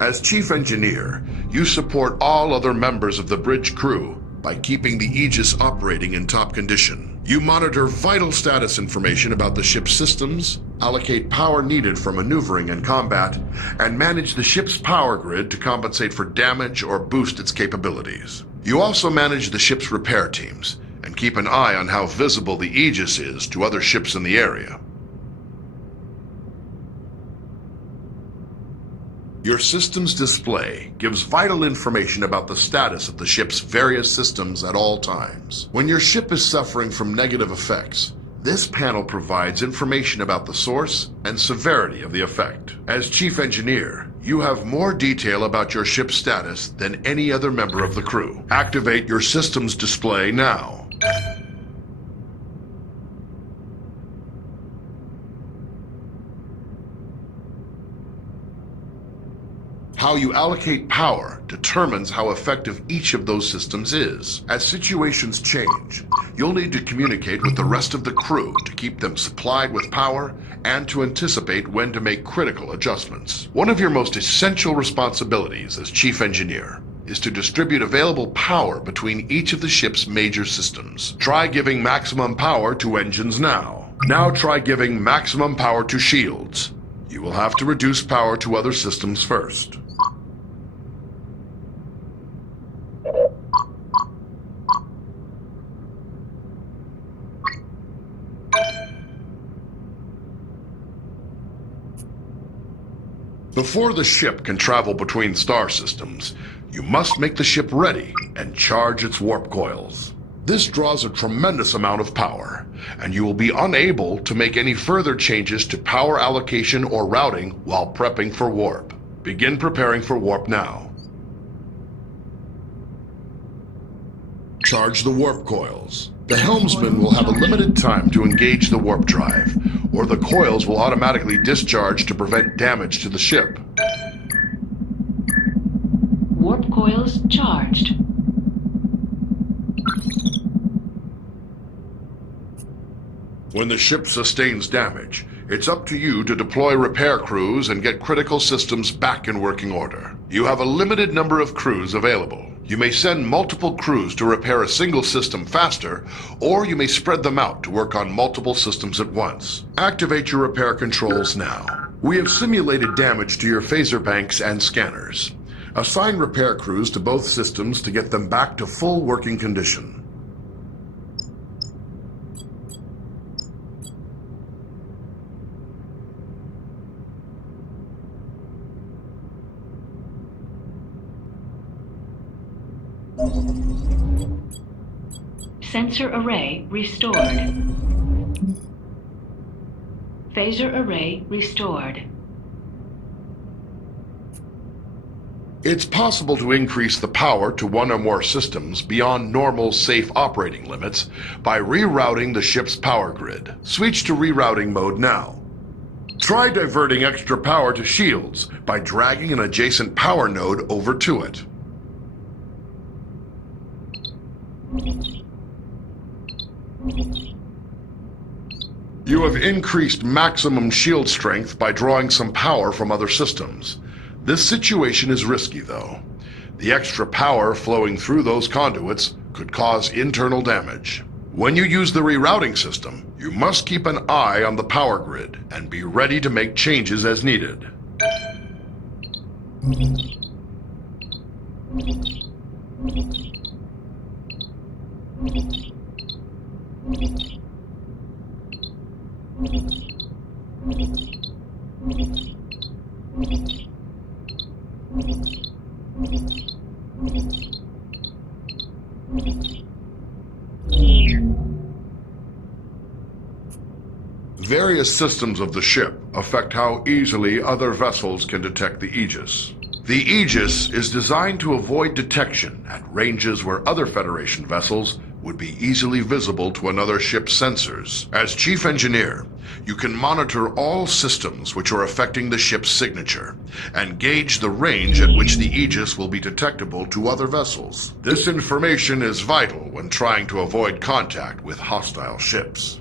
As Chief Engineer, you support all other members of the bridge crew by keeping the Aegis operating in top condition. You monitor vital status information about the ship's systems, allocate power needed for maneuvering and combat, and manage the ship's power grid to compensate for damage or boost its capabilities. You also manage the ship's repair teams and keep an eye on how visible the Aegis is to other ships in the area. Your system's display gives vital information about the status of the ship's various systems at all times. When your ship is suffering from negative effects, this panel provides information about the source and severity of the effect. As Chief Engineer, you have more detail about your ship's status than any other member of the crew. Activate your system's display now. How you allocate power determines how effective each of those systems is. As situations change, you'll need to communicate with the rest of the crew to keep them supplied with power and to anticipate when to make critical adjustments. One of your most essential responsibilities as Chief Engineer is to distribute available power between each of the ship's major systems. Try giving maximum power to engines now. Now try giving maximum power to shields. You will have to reduce power to other systems first. Before the ship can travel between star systems, you must make the ship ready and charge its warp coils. This draws a tremendous amount of power, and you will be unable to make any further changes to power allocation or routing while prepping for warp. Begin preparing for warp now. Charge the warp coils. The helmsman will have a limited time to engage the warp drive, or the coils will automatically discharge to prevent damage to the ship. Warp coils charged. When the ship sustains damage, it's up to you to deploy repair crews and get critical systems back in working order. You have a limited number of crews available. You may send multiple crews to repair a single system faster, or you may spread them out to work on multiple systems at once. Activate your repair controls now. We have simulated damage to your phaser banks and scanners. Assign repair crews to both systems to get them back to full working condition. Sensor array restored. Phaser array restored. It's possible to increase the power to one or more systems beyond normal safe operating limits by rerouting the ship's power grid. Switch to rerouting mode now. Try diverting extra power to shields by dragging an adjacent power node over to it. You have increased maximum shield strength by drawing some power from other systems. This situation is risky, though. The extra power flowing through those conduits could cause internal damage. When you use the rerouting system, you must keep an eye on the power grid and be ready to make changes as needed. Various systems of the ship affect how easily other vessels can detect the Aegis. The Aegis is designed to avoid detection at ranges where other Federation vessels would be easily visible to another ship's sensors. As Chief Engineer, you can monitor all systems which are affecting the ship's signature and gauge the range at which the Aegis will be detectable to other vessels. This information is vital when trying to avoid contact with hostile ships.